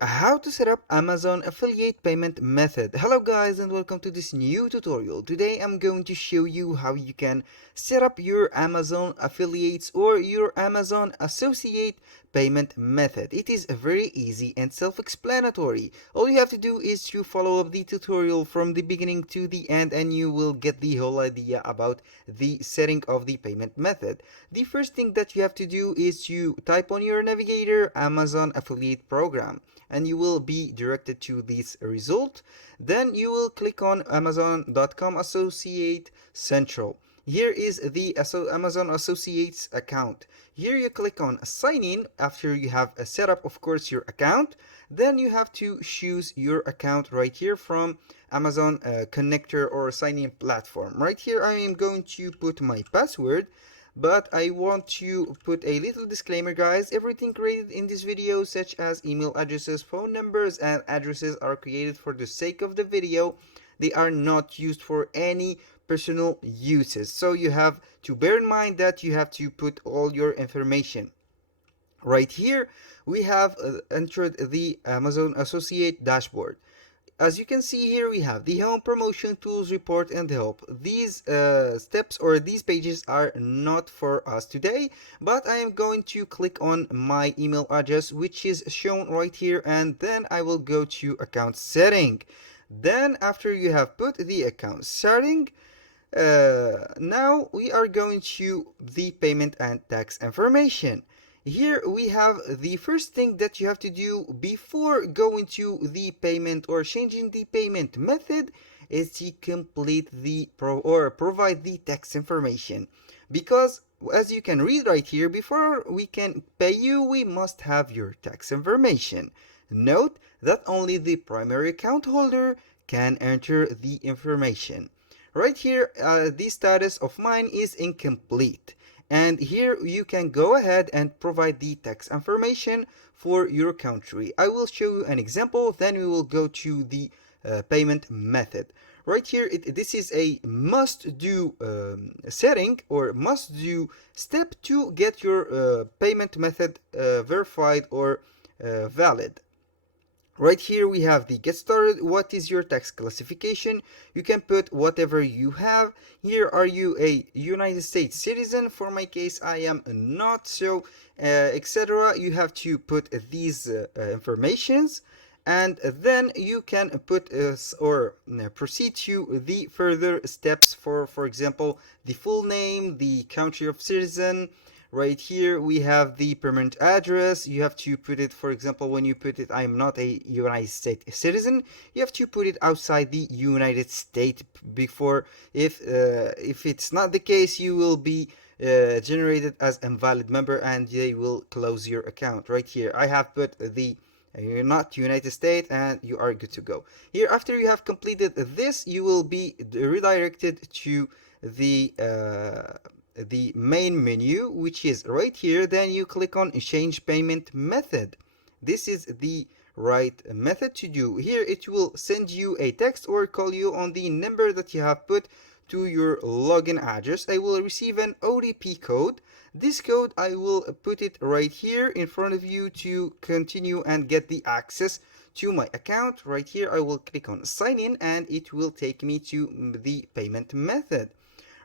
How to set up Amazon affiliate payment method. Hello guys and welcome to this new tutorial. Today I'm going to show you how you can set up your Amazon affiliates or your Amazon associate payment method. It is very easy and self-explanatory. All you have to do is to follow up the tutorial from the beginning to the end and you will get the whole idea about the setting of the payment method. The first thing that you have to do is to type on your navigator Amazon affiliate program and you will be directed to this result. Then you will click on Amazon.com Associate Central. Here is the Amazon Associates account. Here you click on sign in after you have set up, of course, your account. Then you have to choose your account right here from Amazon connector or sign in platform. Right here I am going to put my password, but I want to put a little disclaimer, guys. Everything created in this video, such as email addresses, phone numbers, and addresses, are created for the sake of the video. They are not used for any personal uses. So you have to bear in mind that you have to put all your information. Right here, we have entered the Amazon Associate dashboard. As you can see here, we have the home, promotion, tools, report, and help. These steps or these pages are not for us today, but I am going to click on my email address, which is shown right here, and then I will go to account setting. Then after you have put the account setting, now we are going to the payment and tax information. Here we have the first thing that you have to do before going to the payment or changing the payment method is to complete the provide the tax information, because as you can read right here, before we can pay you we must have your tax information. Note that only the primary account holder can enter the information. Right here, the status of mine is incomplete. And here you can go ahead and provide the tax information for your country. I will show you an example, then we will go to the payment method. Right here, this is a must-do setting or must-do step to get your payment method verified or valid. Right here we have the get started. What is your tax classification? You can put whatever you have. Here, are you a United States citizen? For my case, I am not, so etc. You have to put these informations, and then you can put or proceed to the further steps for example, the full name, the country of citizen. Right here we have the permanent address. You have to put it, for example, when you put it I'm not a United States citizen, you have to put it outside the United States before. If it's not the case, you will be generated as invalid member and they will close your account. Right here I have put the you're not United States and you are good to go. Here, after you have completed this, you will be redirected to the main menu, which is right here. Then you click on change payment method. This is the right method to do. Here it will send you a text or call you on the number that you have put to your login address. I will receive an OTP code. This code I will put it right here in front of you to continue and get the access to my account. Right here I will click on sign in and it will take me to the payment method.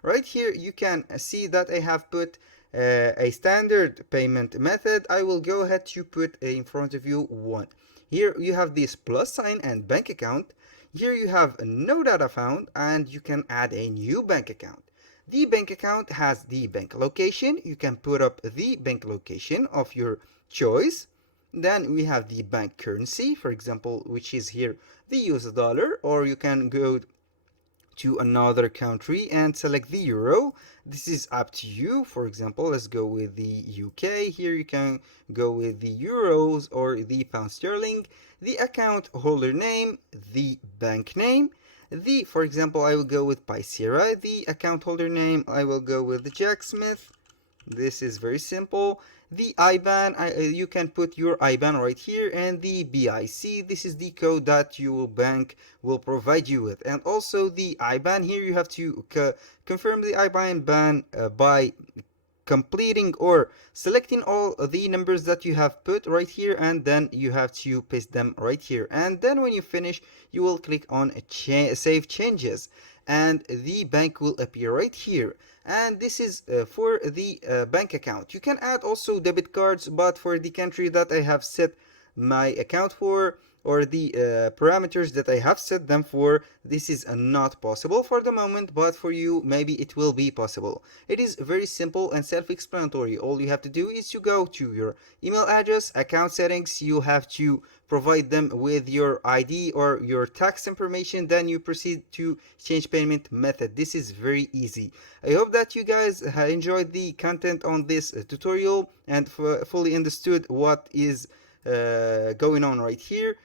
Right here you can see that I have put a standard payment method. I will go ahead to put in front of you one. Here you have this plus sign and bank account. Here you have no data found and you can add a new bank account. The bank account has the bank location. You can put up the bank location of your choice. Then we have the bank currency, for example, which is here the US dollar, or you can go to another country and select the euro. This is up to you. For example, let's go with the UK. Here you can go with the euros or the pound sterling, the account holder name, the bank name. For example, I will go with Picera. The account holder name, I will go with the Jack Smith. This is very simple. The IBAN, you can put your IBAN right here, and the BIC, this is the code that your bank will provide you with. And also the IBAN, here you have to confirm the IBAN by completing or selecting all the numbers that you have put right here, and then you have to paste them right here. And then when you finish, you will click on save changes, and the bank will appear right here. And this is for the bank account. You can add also debit cards, but for the country that I have set my account for, or the parameters that I have set them for, this is not possible for the moment, but for you maybe it will be possible. It is very simple and self-explanatory. All you have to do is to go to your email address, account settings, you have to provide them with your ID or your tax information, then you proceed to change payment method. This is very easy. I hope that you guys enjoyed the content on this tutorial and fully understood what is going on right here.